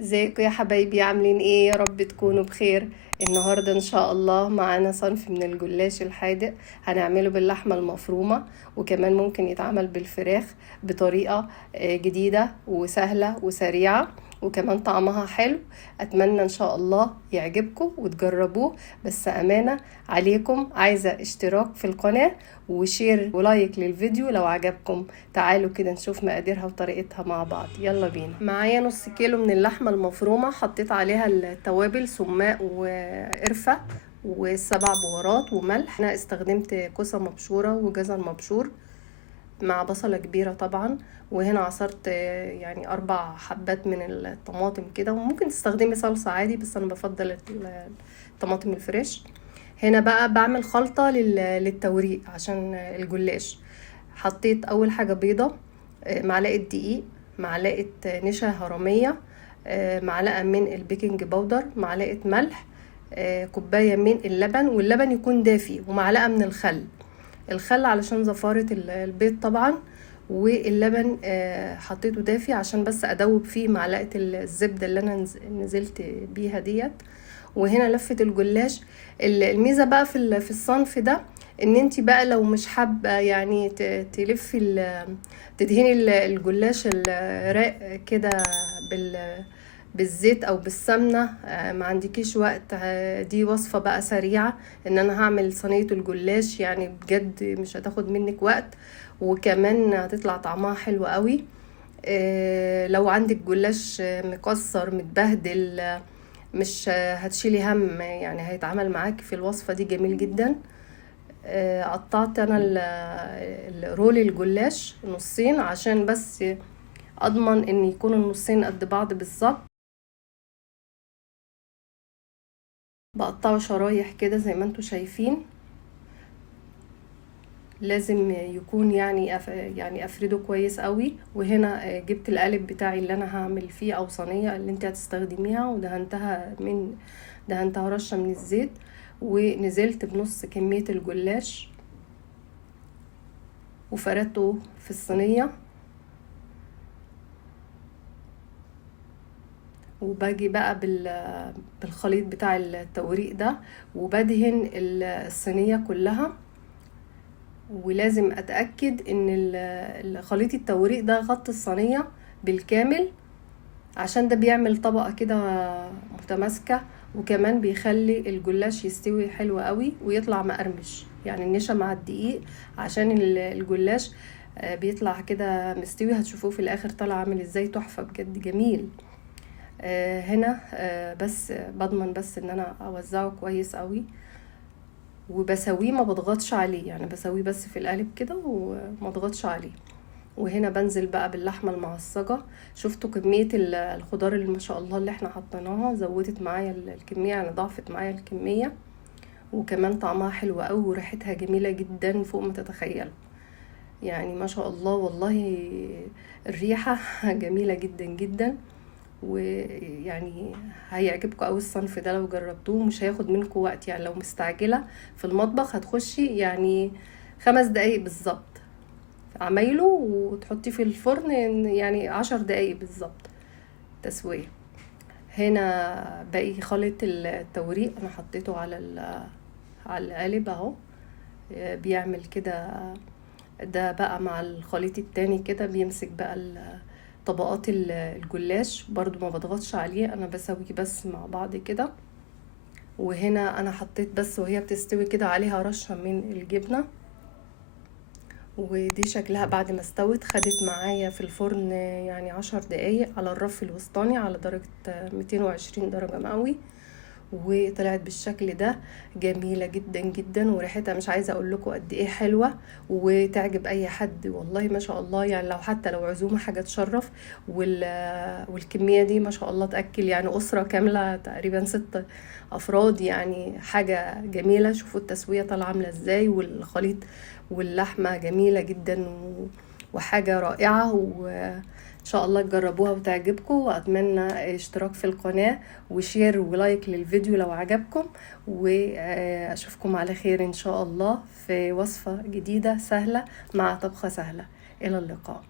ازيكم يا حبايبي؟ عاملين ايه؟ يا رب تكونوا بخير. النهارده ان شاء الله معانا صنف من الجلاش الحادق، هنعمله باللحمه المفرومه، وكمان ممكن يتعمل بالفراخ بطريقه جديده وسهله وسريعه، وكمان طعمها حلو. اتمنى ان شاء الله يعجبكم وتجربوه، بس امانه عليكم عايزه اشتراك في القناه وشير ولايك للفيديو لو عجبكم. تعالوا كده نشوف مقاديرها وطريقتها مع بعض، يلا بينا. معايا نص كيلو من اللحمة المفرومة، حطيت عليها التوابل سماق وقرفة وسبع بهارات وملح. انا استخدمت كوسة مبشورة وجزر مبشور مع بصلة كبيرة طبعا. وهنا عصرت يعني 4 حبات من الطماطم كده، وممكن تستخدمي صلصة عادي بس انا بفضل الطماطم الفريش. هنا بقى بعمل خلطة للتوريق عشان الجلاش. حطيت اول حاجة بيضة، معلقة دقيق، معلقة نشا هرمية، معلقة من البيكنج باودر، معلقة ملح، كوباية من اللبن، واللبن يكون دافي، ومعلقة من الخل علشان زفارة البيض طبعا. واللبن حطيته دافي عشان بس ادوب فيه معلقة الزبدة اللي انا نزلت بيها ديت. وهنا لفة الجلاش. الميزة بقى في الصنف ده ان انتي بقى لو مش حابة يعني تلفي تدهني الجلاش الراق كده بالزيت او بالسمنة، ما عندكيش وقت، دي وصفة بقى سريعة ان انا هعمل صينية الجلاش، يعني بجد مش هتاخد منك وقت، وكمان هتطلع طعمها حلو قوي. لو عندك جلاش مكسر متبهدل، مش هتشيلي هم، يعني هيتعمل معاكي في الوصفة دي جميل جدا. قطعت انا الرول الجلاش نصين عشان بس اضمن ان يكون النصين قد بعض بالظبط. بقطعه شرايح كده زي ما انتوا شايفين، لازم يكون يعني افرده كويس قوي. وهنا جبت القالب بتاعي اللي انا هعمل فيه، او صينيه اللي انت هتستخدميها، دهنتها رشه من الزيت، ونزلت بنص كميه الجلاش وفردته في الصينيه. وباجي بقى بالخليط بتاع التوريق ده، وبدهن الصينيه كلها. ولازم اتاكد ان خليط التوريق ده غطي الصينيه بالكامل، عشان ده بيعمل طبقه كده متماسكه، وكمان بيخلي الجلاش يستوي حلو قوي ويطلع مقرمش، يعني النشا مع الدقيق عشان الجلاش بيطلع كده مستوي. هتشوفوه في الاخر طلع عامل ازاي، تحفه بجد جميل. هنا بس بضمن بس ان انا اوزعه كويس قوي، وبسويه ما بضغطش عليه، يعني بسويه بس في القالب كده وما اضغطش عليه. وهنا بنزل بقى باللحمه المعصجه. شفتوا كميه الخضار اللي ما شاء الله اللي احنا حطيناها زودت معايا الكميه، يعني ضاعفت معايا الكميه، وكمان طعمها حلو قوي وريحتها جميله جدا فوق ما تتخيلوا. يعني ما شاء الله والله الريحه جميله جدا جدا. ويعني هيعجبكم قوي الصنف ده لو جربتوه، مش هياخد منكم وقت، يعني لو مستعجله في المطبخ هتخشي يعني 5 دقايق بالظبط عمايله، وتحطيه في الفرن يعني 10 دقايق بالظبط تسويه. هنا باقي خليط التوريق انا حطيته على القالب اهو، بيعمل كده. ده بقى مع الخليط التاني كده بيمسك بقى طبقات الجلاش، برضو ما بضغطش عليه، انا بسويه بس مع بعض كده. وهنا انا حطيت بس وهي بتستوي كده عليها رشة من الجبنة. ودي شكلها بعد ما استوت، خدت معايا في الفرن يعني 10 دقايق على الرف الوسطاني على درجة 220 درجة مئوي، وطلعت بالشكل ده جميلة جدا جدا، وريحتها مش عايزة اقول لكم قد ايه حلوة، وتعجب اي حد والله ما شاء الله. يعني لو حتى لو عزومة حاجة تشرف. والكمية دي ما شاء الله تأكل يعني أسرة كاملة، تقريبا 6 أفراد، يعني حاجة جميلة. شوفوا التسوية طالعة عاملة ازاي، والخليط واللحمة جميلة جدا، وحاجة رائعة. ان شاء الله تجربوها وتعجبكم، واتمنى اشتراك في القناة وشير ولايك للفيديو لو عجبكم. واشوفكم على خير ان شاء الله في وصفة جديدة سهلة مع طبخة سهلة. الى اللقاء.